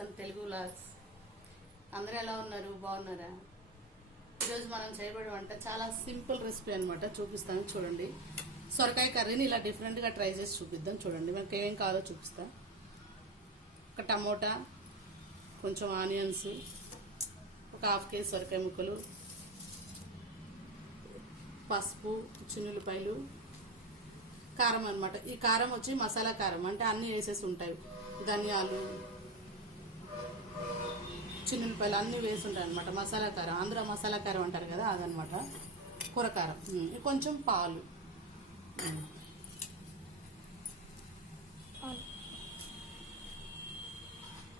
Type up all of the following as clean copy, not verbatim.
Vasant Telugu vlogs. అందరూ ఎలా ఉన్నారు? బాగున్నారా? ఈరోజు మనం చేయబడే వంట చాలా సింపుల్ రెసిపీ అనమాట. చూపిస్తాను చూడండి. సొరకాయ కర్రీని ఇలా డిఫరెంట్గా ట్రై చేసి చూపిద్దాం. చూడండి మనకి ఏం కావాలో చూపిస్తా. ఒక టమోటా, కొంచెం ఆనియన్స్, ఒక హాఫ్ కేజీ సొరకాయ ముక్కలు, పసుపు, చిన్నులపాయలు, కారం అనమాట. ఈ కారం వచ్చి మసాలా కారం, అంటే అన్నీ వేసేసి ఉంటాయి. ధనియాలు, చిన్నులపాయలు అన్నీ వేసి ఉంటాయి అనమాట. మసాలా కారం, ఆంధ్ర మసాలా కారం అంటారు కదా, అదనమాట. కూరకారం, కొంచెం పాలు.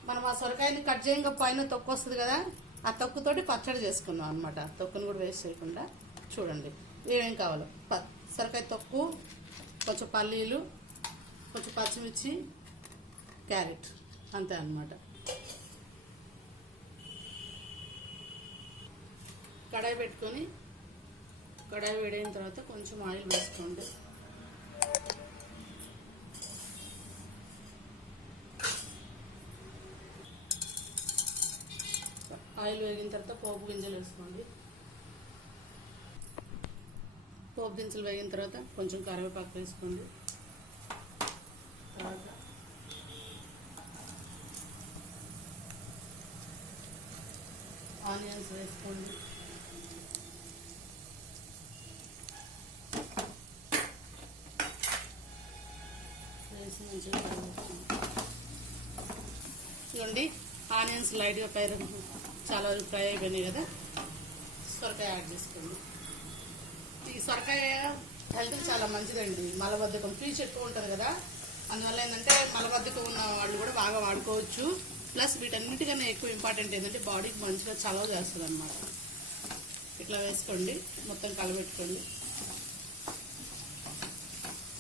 మనం ఆ సొరకాయని కట్ చేయంగా పైన తొక్కు వస్తుంది కదా, ఆ తొక్కుతోటి పచ్చడి చేసుకున్నాం అనమాట. తొక్కును కూడా వేస్ట్ చేయకుండా. చూడండి ఏమేం కావాలో: సొరకాయ తొక్కు, కొంచెం పల్లీలు, కొంచెం పచ్చిమిర్చి, క్యారెట్, అంతే అన్నమాట. కడాయి పెట్టుకొని, కడాయి వేడైన తర్వాత కొంచెం ఆయిల్ వేసుకోండి. ఆయిల్ వేగిన తర్వాత పోపు గింజలు వేసుకోండి. పోపు దినుసులు వేగిన తర్వాత కొంచెం కరివేపాకు వేసుకోండి. తర్వాత ఆనియన్స్ వేసుకోండి. వేసి మంచిగా కరివేసుకోండి. చూడండి ఆనియన్స్ లైట్గా చాలా ఫ్రై అయిపోయినాయి కదా. సొరకాయ యాడ్ చేసుకోండి. ఈ సొరకాయ హెల్త్కి చాలా మంచిదండి. మలబద్ధకం, పీచు ఎక్కువ ఉంటుంది కదా, అందువల్ల ఏంటంటే మలబద్ధకం ఉన్న వాళ్ళు కూడా బాగా వాడుకోవచ్చు. ప్లస్ వీటన్నిటికన్నా ఎక్కువ ఇంపార్టెంట్ ఏంటంటే బాడీకి మంచిగా చలవ చేస్తుంది అనమాట. ఇట్లా వేసుకోండి, మొత్తం కలబెట్టుకోండి.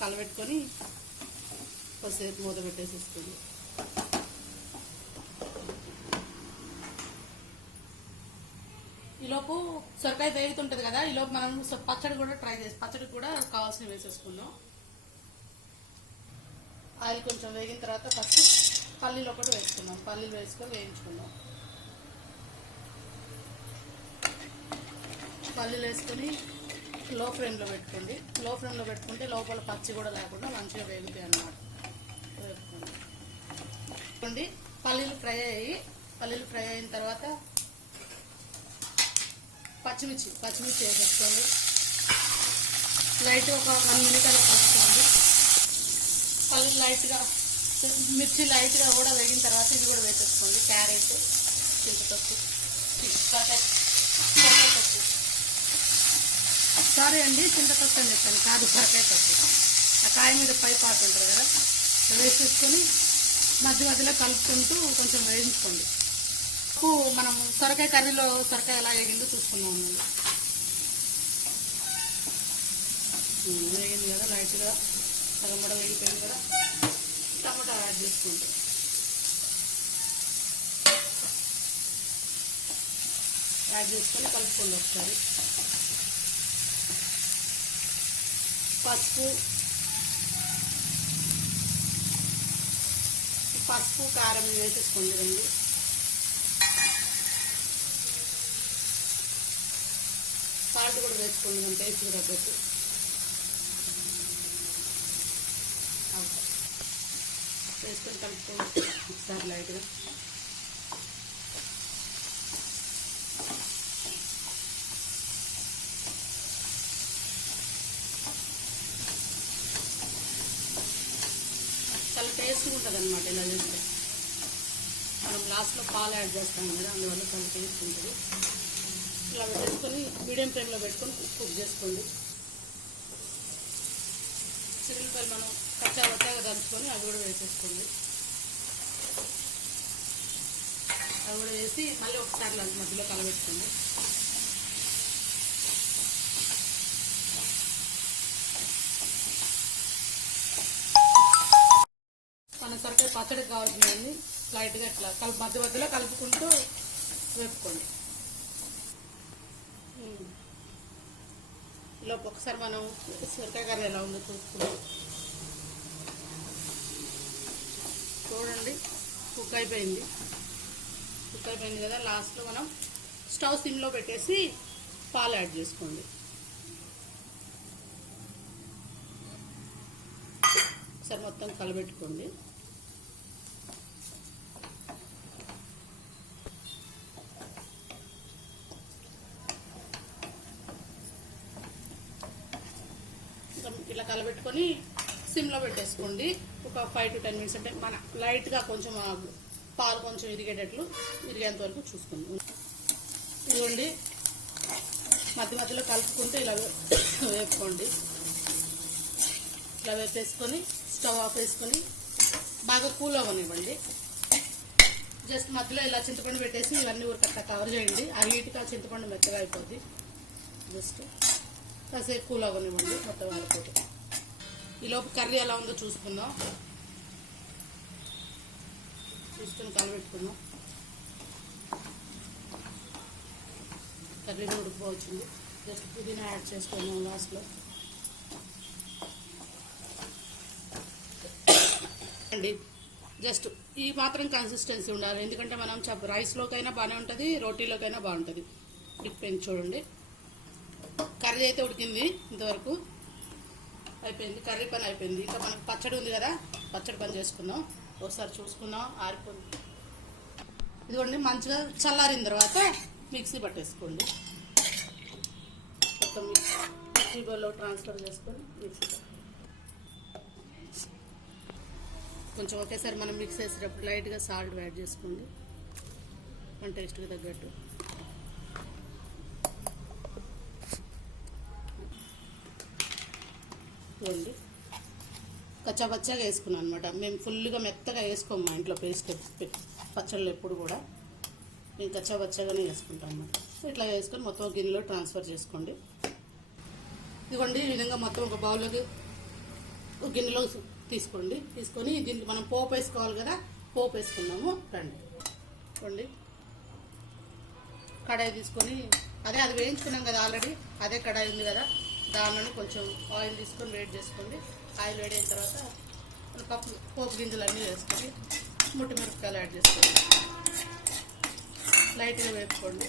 కలబెట్టుకొని కొద్దిసేపు మూత పెట్టేసేసుకోండి. ఈలోపు సొరకాయ వేగుతుంటుంది కదా, ఈలోపు మనం పచ్చడి కూడా పచ్చడికి కూడా కావాల్సినవి వేసేసుకుందాం. ఆయిల్ కొంచెం వేగిన తర్వాత ఫస్ట్ పల్లీలు ఒకటి వేసుకుందాం. పల్లీలు వేసుకొని వేయించుకుందాం. పల్లీలు వేసుకొని లో ఫ్లేమ్లో పెట్టుకోండి. లో ఫ్లేమ్లో పెట్టుకుంటే లోపల పచ్చి కూడా లేకుండా మంచిగా వేగుతాయి అన్నమాట. వేపుకోండి. పల్లీలు ఫ్రై అయిన తర్వాత పచ్చిమిర్చి వేసేసుకోండి. లైట్గా ఒక 1 మినిట్ అలా కలుపుకోండి. పల్లీలు మిర్చి లైట్గా కూడా వేగిన తర్వాత ఇది కూడా వేసేసుకోండి. క్యారెట్, చింతతొక్కు, సారీ అండి, చింతతొక్కు అని చెప్పాను, కాదు సొరకాయ తొక్కు. ఆ కాయ మీద పై పాటు ఉంటుంది కదా, వేసేసుకొని మధ్యలో కలుపుకుంటూ కొంచెం వేయించుకోండి. మనం సొరకాయ కర్రీలో సొరకాయ ఎలా వేగిందో చూసుకున్నాం. వేగింది కదా, లైట్గా సగం కూడా వేగిపోయింది కదా. టమాటా యాడ్ చేసుకోండి. యాడ్ చేసుకొని కలుపుకోండి ఒకసారి. పసుపు కారం వేసేసుకోండి. రండి సాల్ట్ కూడా వేసుకోండి మన టేస్ట్కి తగ్గట్టు. వేసుకొని కలుపుకోండి ఒకసారి లైట్గా. చాలా టేస్ట్గా ఉంటుంది అనమాట ఇలా చేస్తే. మనం లాస్ట్లో పాలు యాడ్ చేస్తాం కదా, అందువల్ల చాలా టేస్ట్ ఉంటుంది. ఇలా పెట్టేసుకొని మీడియం ఫ్లేమ్లో పెట్టుకొని కుక్ చేసుకోండి. చిల్లిపాయలు మనం కచ్చాగా దంచుకొని అవి కూడా వేసేసుకోండి. అవి కూడా వేసి మళ్ళీ ఒకసారి మధ్యలో కలబెట్టుకోండి. మన సొరకాయ పచ్చడికి కావాల్సినవి లైట్గా ఇట్లా మధ్యలో కలుపుకుంటూ వేపుకోండి. ఈలోపు ఒకసారి మనం సొరకాయ కర్రీ ఎలా ఉందో చూసుకుందాం. చూడండి కుక్ అయిపోయింది. కుక్ అయిపోయింది కదా. లాస్ట్లో మనం స్టవ్ సిమ్లో పెట్టేసి పాలు యాడ్ చేసుకోండి. ఒకసారి మొత్తం కలబెట్టుకోండి. ఇలా కలబెట్టుకొని సిమ్లో పెట్టేసుకోండి. ఒక 5 to 10 minutes, అంటే మన లైట్గా కొంచెం పాలు కొంచెం ఇరిగేంత వరకు చూసుకుందాం. ఇదిగోండి, మధ్య మధ్యలో కలుపుకుంటూ ఇలా వేపుకోండి. ఇలా వేపేసుకొని స్టవ్ ఆఫ్ వేసుకొని బాగా కూల్ అవ్వనివ్వండి. జస్ట్ మధ్యలో ఇలా చింతపండు పెట్టేసి ఇవన్నీ ఊరికట్లా కవర్ చేయండి. ఆ హీట్గా చింతపండు మెత్తగా అయిపోద్ది. జస్ట్ కాసేపు కూల్ అవ్వనివ్వండి మొత్తం వాడిపోతే. ఈలోపు కర్రీ ఎలా ఉందో చూసుకుందాం. చూసుకొని కలబెట్టుకుందాం. కర్రీ ఉడికిపోవచ్చింది. జస్ట్ పుదీనా యాడ్ చేసుకున్నాం లాస్ట్లో అండి. జస్ట్ ఈ మాత్రం కన్సిస్టెన్సీ ఉండాలి, ఎందుకంటే మనం రైస్లోకైనా బాగానే ఉంటుంది, రోటీలోకైనా బాగుంటుంది. ఉడికిపోయింది చూడండి. కర్రీ అయితే ఉడికింది, ఇంతవరకు అయిపోయింది. కర్రీ పని అయిపోయింది. ఇంకా మనకు పచ్చడి ఉంది కదా, పచ్చడి పని చేసుకుందాం. ఒకసారి చూసుకుందాం. ఆరిపోయింది. ఇదిగోండి, మంచిగా చల్లారిన తర్వాత మిక్సీ పట్టేసుకోండి. మొత్తం మిక్సీ బౌల్లో ట్రాన్స్ఫర్ చేసుకొని మిక్సీ కొంచెం ఒకేసారి మనం మిక్స్ చేసేటప్పుడు లైట్గా సాల్ట్ యాడ్ చేసుకోండి, మన టేస్ట్కి తగ్గట్టు. చూడండి, కచ్చాపచ్చాగా వేసుకున్నాను అనమాట. మేము ఫుల్గా మెత్తగా వేసుకోము మా ఇంట్లో పేస్ట్ పచ్చళ్ళు ఎప్పుడు కూడా. మేము కచ్చాపచ్చాగానే వేసుకుంటాం అన్నమాట. ఇట్లా వేసుకొని మొత్తం గిన్నెలో ట్రాన్స్ఫర్ చేసుకోండి. ఇదిగోండి, ఈ విధంగా మొత్తం ఒక బౌల్లోకి ఒక గిన్నెలో తీసుకోండి. తీసుకొని దీనికి మనం పోపు వేసుకోవాలి కదా, పోపు వేసుకున్నాము. రండి చూడండి, కడాయి తీసుకొని అది వేయించుకున్నాం కదా ఆల్రెడీ, అదే కడాయి ఉంది కదా, దానిలోనే కొంచెం ఆయిల్ తీసుకొని వేడి చేసుకోండి. ఆయిల్ వేడైన తర్వాత పోపు గింజలు అన్నీ వేసుకొని ముట్టి మిరపకాయలు యాడ్ చేసుకోండి. లైట్గా వేపుకోండి.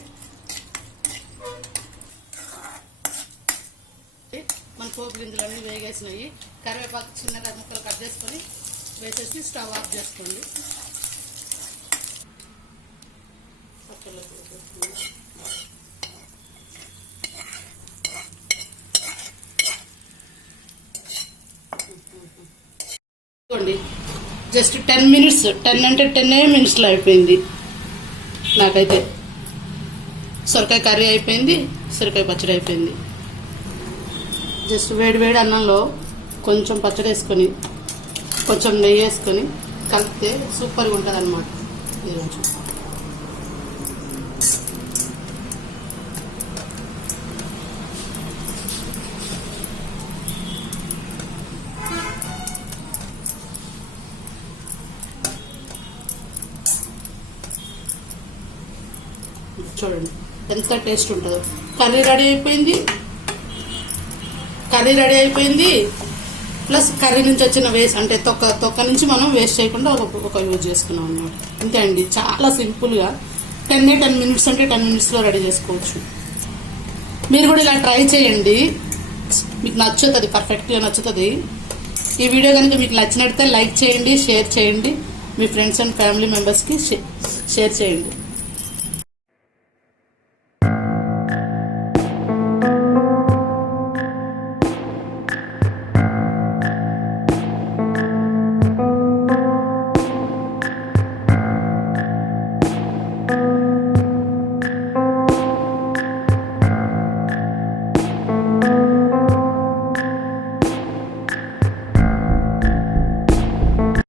మన పోపు గింజలు అన్నీ వేగేసినాయి. కరివేపాకు చిన్నగా ముక్కలు కట్ చేసుకొని వేసేసి స్టవ్ ఆఫ్ చేసుకోండి. జస్ట్ 10 minutes, 10 అంటే 10 minutesలో అయిపోయింది. నాకైతే సొరకాయ కర్రీ అయిపోయింది, సొరకాయ పచ్చడి అయిపోయింది. జస్ట్ వేడి అన్నంలో కొంచెం పచ్చడి వేసుకొని కొంచెం నెయ్యి వేసుకొని కలిపితే సూపర్గా ఉంటుంది అన్నమాట. ఈరోజు చూడండి ఎంత టేస్ట్ ఉంటుందో. కర్రీ రెడీ అయిపోయింది. ప్లస్ కర్రీ నుంచి వచ్చిన వేస్ట్ అంటే తొక్క నుంచి మనం వేస్ట్ చేయకుండా ఒక యూజ్ చేసుకున్నాం అన్నమాట. అంతే అండి, చాలా సింపుల్గా 10 minutes అంటే 10 minutesలో రెడీ చేసుకోవచ్చు. మీరు కూడా ఇలా ట్రై చేయండి, మీకు నచ్చుతుంది, పర్ఫెక్ట్గా నచ్చుతుంది. ఈ వీడియో కనుక మీకు నచ్చినట్లయితే లైక్ చేయండి, షేర్ చేయండి, మీ ఫ్రెండ్స్ అండ్ ఫ్యామిలీ మెంబర్స్కి షేర్ చేయండి.